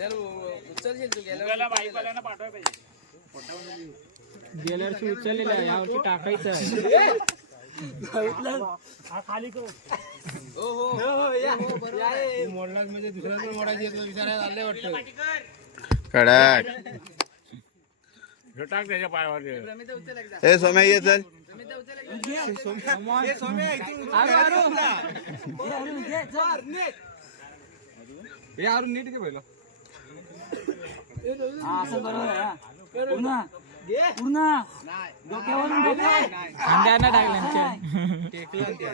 चल उचलशील तू पाहिजे. गेल्या वर्षी उचललेलं आहे, या वर्षी टाकायचं आहे? हा खाली कर. हो हो. हो हो. मोडलाच म्हणजे दुसऱ्या पण मोडायची येतो विचारायला आले वाटतं. कडक हे टाक त्याच्या पायावर ए सोम्या ये चल. हे नीट घे पहिलं. अंड्यानं टाकलं. टेकलं आणि ते.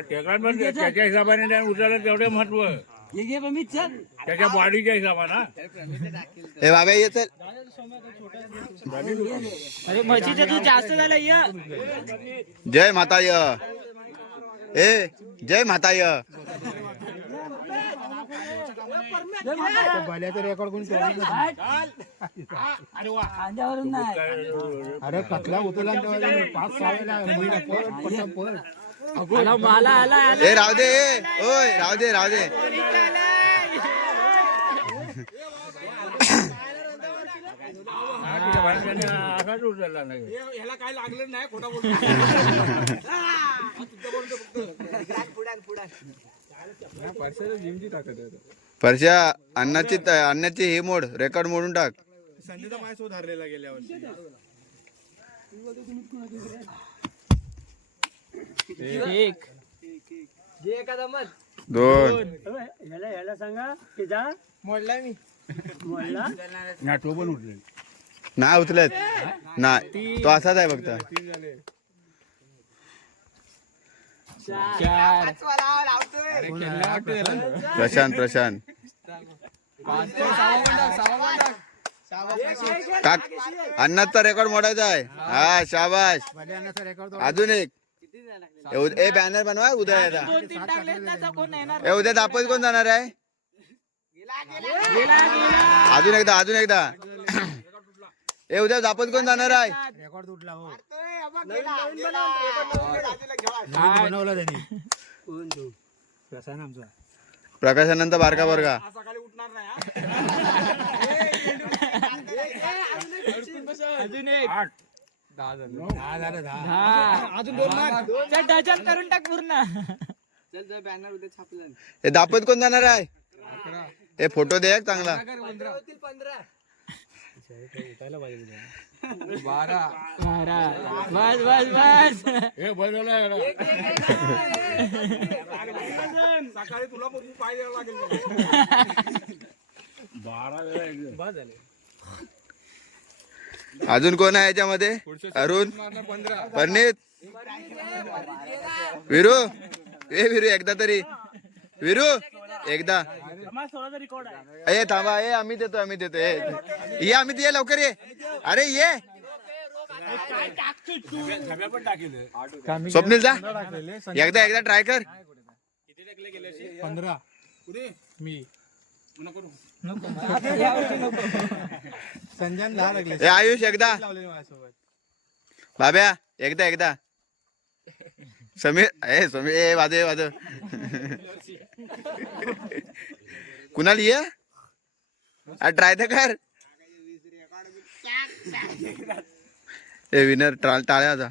टेकला पण त्याच्या हिशोबाने त्याने उचललं तेवढे महत्त्व. त्याच्या बॉडीच्या हिशोबाने. ए बाबा ये चल. अरे म्हशीचं दूध जास्त झालं या. जय माताय ए जय माताय बाल्याचं रेकॉर्ड कोणी नाही. अरे कसला उतरला तेव्हा पाच सहा वेळेला महिना पळ, पट्टा पळ. आला मला आला आला ए राहू दे ए. ओय राहू दे राहू दे. हा. परश्या अन्नाची अन्नाची हे मोड रेकॉर्ड मोडून टाक. माय गेल्या वर्षी. एक. जे एखादा मत दोन मोडलाय मी. पण उचलेल नाही उचलत. नाही तो असाच आहे फक्त. चार. पाचवा लावतोय अरे खेळला वाटतं त्याला. प्रशांत प्रशांत काक अन्नाचा रेकॉर्ड मोडायचा आहे. हा शाबाश अजून एक. ए, उद- ए बॅनर बनवा उद्या याचा दोन तीन टाकले त्याचा कोण येणार? ए उद्या दापोली कोण जाणार आहे? अजून एकदा अजून एकदा. ए उद्या दापोली कोण जाणार आहे? रेकॉर्ड तुटला हो बनवला त्यांनी. आमचा. प्रकाशानंतर बारका बरगा अजून एक आठ. दहा झालं. दहा झालं दहा. हा अजून दोन मार चल डझन करून टाक पूर्ण. चल चल बॅनर उद्या छापलं ए दापोत कोण जाणार आहे? ए फोटो दे एक चांगला. पंधरा बारा. बारा. बस बस बस. हे सकाळी तुला पण पाय द्यावा लागेल. बारा वेळा. बस झाले. अजून कोण आहे याच्यामध्ये? अरुण? पंधरा. परनीत? विरू? ए विरू एकदा तरी. विरू? एकदा. ए थांबा ए आम्ही देतो आम्ही देतो ए. ये आम्ही ये लवकर ये. अरे ये. सगळं पण टाकेल स्वप्नील जा. एकदा एकदा ट्राय कर. पंधरा. मी. संजन दहा लागले ए आयुष एकदा. बाब्या एकदा एकदा. समीर ए समीर ए वादे वाद कुणाल ये? ट्राय तर कर. ए विनर टाळ्या आता.